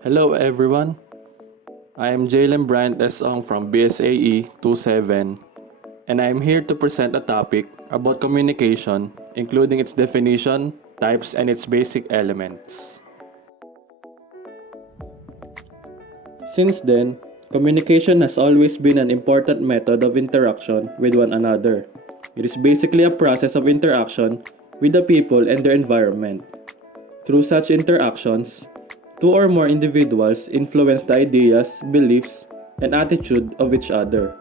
Hello everyone, I am Jalen Bryant Esong from BSAE 27 and I am here to present a topic about communication, including its definition, types, and its basic elements. Since then, communication has always been an important method of interaction with one another. It is basically a process of interaction with the people and their environment. Through such interactions, two or more individuals influence the ideas, beliefs, and attitude of each other.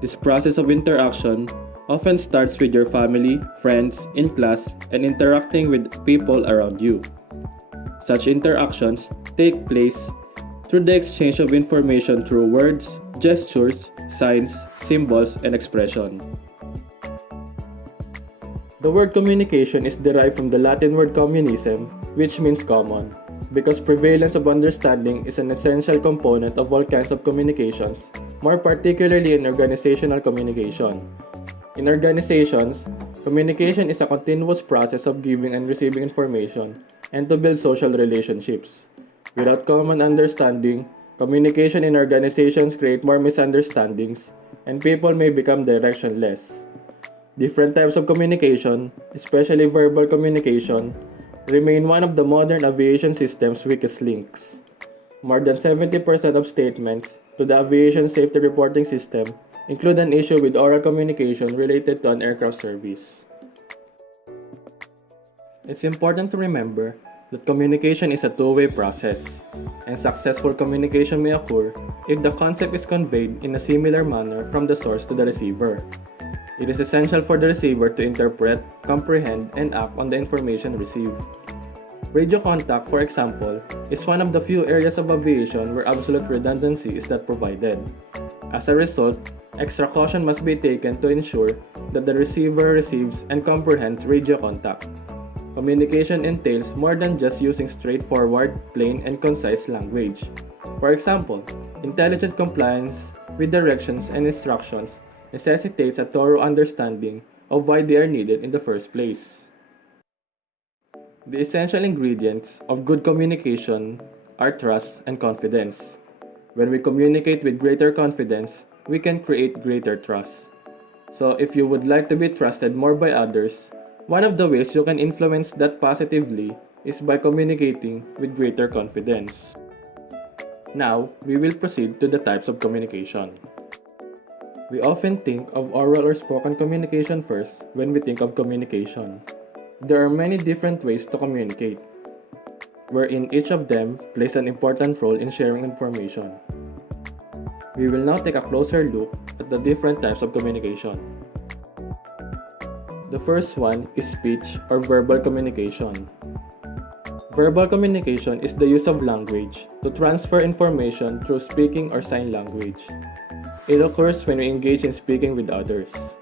This process of interaction often starts with your family, friends, in class, and interacting with people around you. Such interactions take place through the exchange of information through words, gestures, signs, symbols, and expression. The word communication is derived from the Latin word communism, which means common, because prevalence of understanding is an essential component of all kinds of communications, more particularly in organizational communication. In organizations, communication is a continuous process of giving and receiving information and to build social relationships. Without common understanding, communication in organizations create more misunderstandings and people may become directionless. Different types of communication, especially verbal communication, remain one of the modern aviation system's weakest links. More than 70% of statements to the aviation safety reporting system include an issue with oral communication related to an aircraft service. It's important to remember that communication is a two-way process, and successful communication may occur if the concept is conveyed in a similar manner from the source to the receiver. It is essential for the receiver to interpret, comprehend, and act on the information received. Radio contact, for example, is one of the few areas of aviation where absolute redundancy is not provided. As a result, extra caution must be taken to ensure that the receiver receives and comprehends radio contact. Communication entails more than just using straightforward, plain, and concise language. For example, intelligent compliance with directions and instructions necessitates a thorough understanding of why they are needed in the first place. The essential ingredients of good communication are trust and confidence. When we communicate with greater confidence, we can create greater trust. So if you would like to be trusted more by others, one of the ways you can influence that positively is by communicating with greater confidence. Now, we will proceed to the types of communication. We often think of oral or spoken communication first when we think of communication. There are many different ways to communicate, wherein each of them plays an important role in sharing information. We will now take a closer look at the different types of communication. The first one is speech or verbal communication. Verbal communication is the use of language to transfer information through speaking or sign language. It occurs when we engage in speaking with others.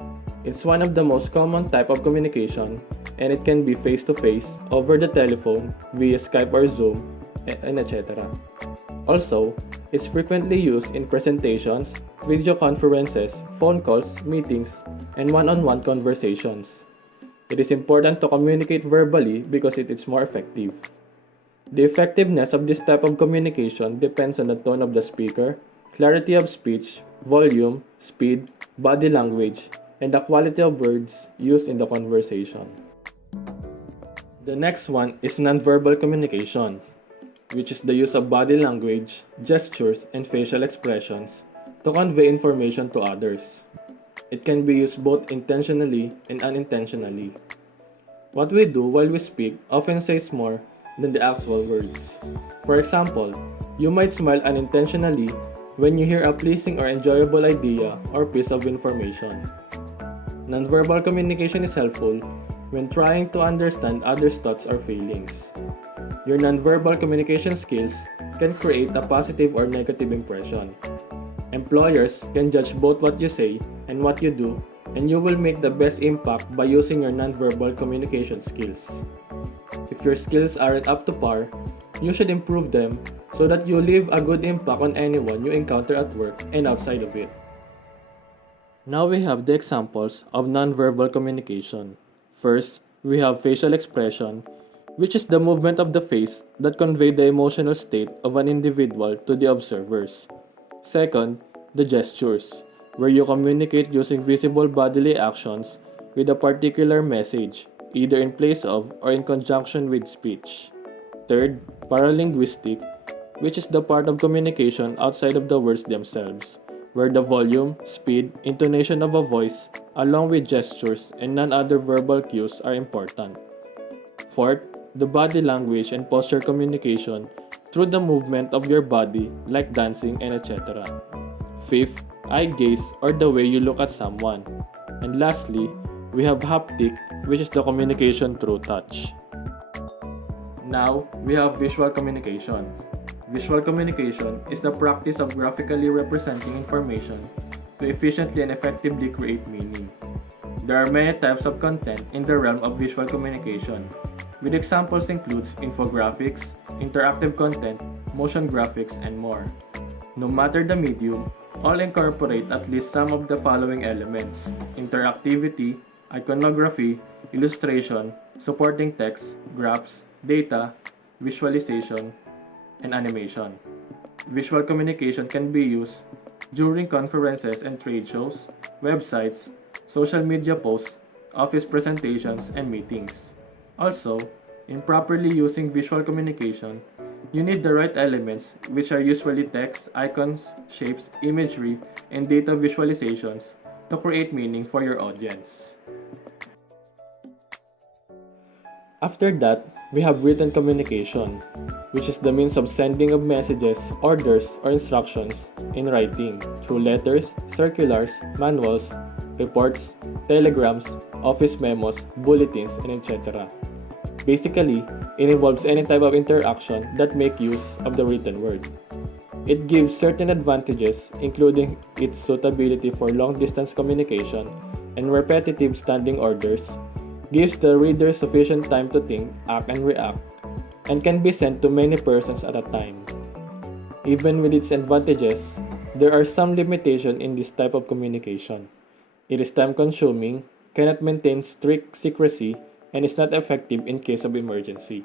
It's one of the most common type of communication and it can be face-to-face, over the telephone, via Skype or Zoom, and etc. Also, it's frequently used in presentations, video conferences, phone calls, meetings, and one-on-one conversations. It is important to communicate verbally because it is more effective. The effectiveness of this type of communication depends on the tone of the speaker, clarity of speech, volume, speed, body language, and the quality of words used in the conversation. The next one is nonverbal communication, which is the use of body language, gestures, and facial expressions to convey information to others. It can be used both intentionally and unintentionally. What we do while we speak often says more than the actual words. For example, you might smile unintentionally when you hear a pleasing or enjoyable idea or piece of information. Nonverbal communication is helpful when trying to understand others' thoughts or feelings. Your nonverbal communication skills can create a positive or negative impression. Employers can judge both what you say and what you do, and you will make the best impact by using your nonverbal communication skills. If your skills aren't up to par, you should improve them so that you leave a good impact on anyone you encounter at work and outside of it. Now we have the examples of nonverbal communication. First, we have facial expression, which is the movement of the face that convey the emotional state of an individual to the observers. Second, the gestures, where you communicate using visible bodily actions with a particular message, either in place of or in conjunction with speech. Third, paralinguistic, which is the part of communication outside of the words themselves, where the volume, speed, intonation of a voice, along with gestures and non-other verbal cues are important. Fourth, the body language and posture communication through the movement of your body like dancing and etc. Fifth, eye gaze or the way you look at someone. And lastly, we have haptic, which is the communication through touch. Now, we have visual communication. Visual communication is the practice of graphically representing information to efficiently and effectively create meaning. There are many types of content in the realm of visual communication, with examples includes infographics, interactive content, motion graphics, and more. No matter the medium, all incorporate at least some of the following elements: interactivity, iconography, illustration, supporting text, graphs, data, visualization, and animation. Visual communication can be used during conferences and trade shows, websites, social media posts, office presentations, and meetings. Also, in properly using visual communication, you need the right elements, which are usually text, icons, shapes, imagery, and data visualizations to create meaning for your audience. After that, we have written communication, which is the means of sending of messages, orders, or instructions in writing through letters, circulars, manuals, reports, telegrams, office memos, bulletins, and etc. Basically, it involves any type of interaction that make use of the written word. It gives certain advantages, including its suitability for long-distance communication and repetitive standing orders, gives the reader sufficient time to think, act, and react, and can be sent to many persons at a time. Even with its advantages, there are some limitations in this type of communication. It is time-consuming, cannot maintain strict secrecy, and is not effective in case of emergency.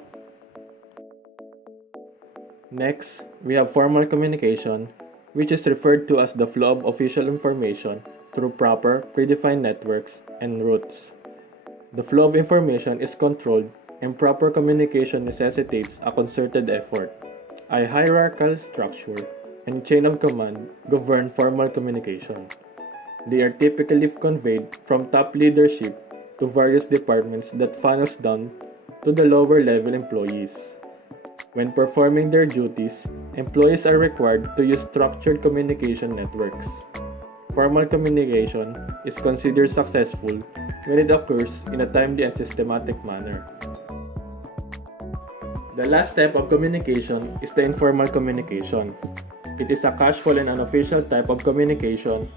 Next, we have formal communication, which is referred to as the flow of official information through proper, predefined networks and routes. The flow of information is controlled, and proper communication necessitates a concerted effort. A hierarchical structure and chain of command govern formal communication. They are typically conveyed from top leadership to various departments that funnels down to the lower level employees. When performing their duties, employees are required to use structured communication networks. Formal communication is considered successful when it occurs in a timely and systematic manner. The last type of communication is the informal communication. It is a casual and unofficial type of communication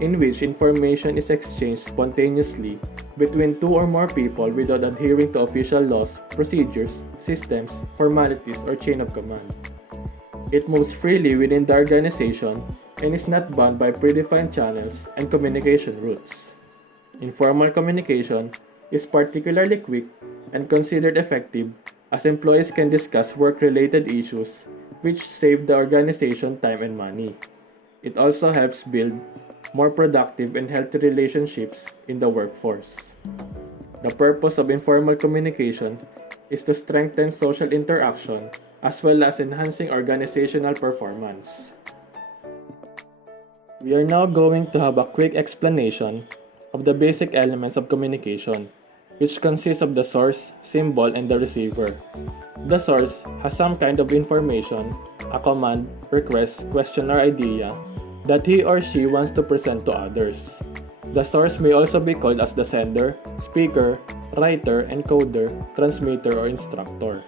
in which information is exchanged spontaneously between two or more people without adhering to official laws, procedures, systems, formalities, or chain of command. It moves freely within the organization and is not bound by predefined channels and communication routes. Informal communication is particularly quick and considered effective as employees can discuss work-related issues which save the organization time and money. It also helps build more productive and healthy relationships in the workforce. The purpose of informal communication is to strengthen social interaction as well as enhancing organizational performance. We are now going to have a quick explanation of the basic elements of communication, which consists of the source, symbol, and the receiver. The source has some kind of information, a command, request, question, or idea that he or she wants to present to others. The source may also be called as the sender, speaker, writer, encoder, transmitter, or instructor.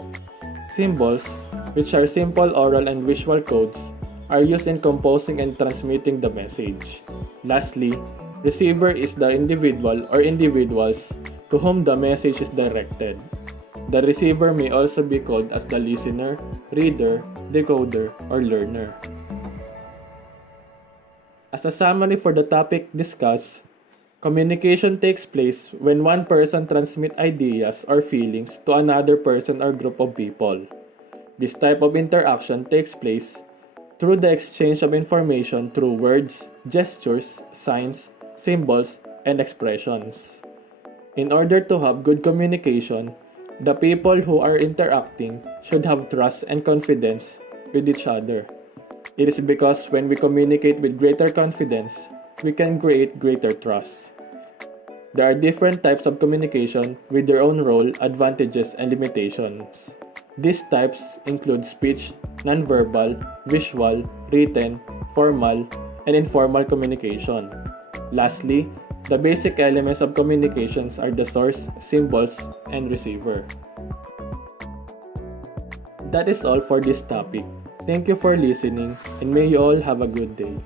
Symbols, which are simple oral and visual codes, are used in composing and transmitting the message. Lastly, receiver is the individual or individuals to whom the message is directed. The receiver may also be called as the listener, reader, decoder, or learner. As a summary for the topic discussed, Communication takes place when one person transmits ideas or feelings to another person or group of people. This type of interaction takes place through the exchange of information through words, gestures, signs, symbols, and expressions. In order to have good communication, the people who are interacting should have trust and confidence with each other. It is because when we communicate with greater confidence, we can create greater trust. There are different types of communication with their own role, advantages, and limitations. These types include speech, nonverbal, visual, written, formal, and informal communication. Lastly, the basic elements of communications are the source, symbols, and receiver. That is all for this topic. Thank you for listening, and may you all have a good day.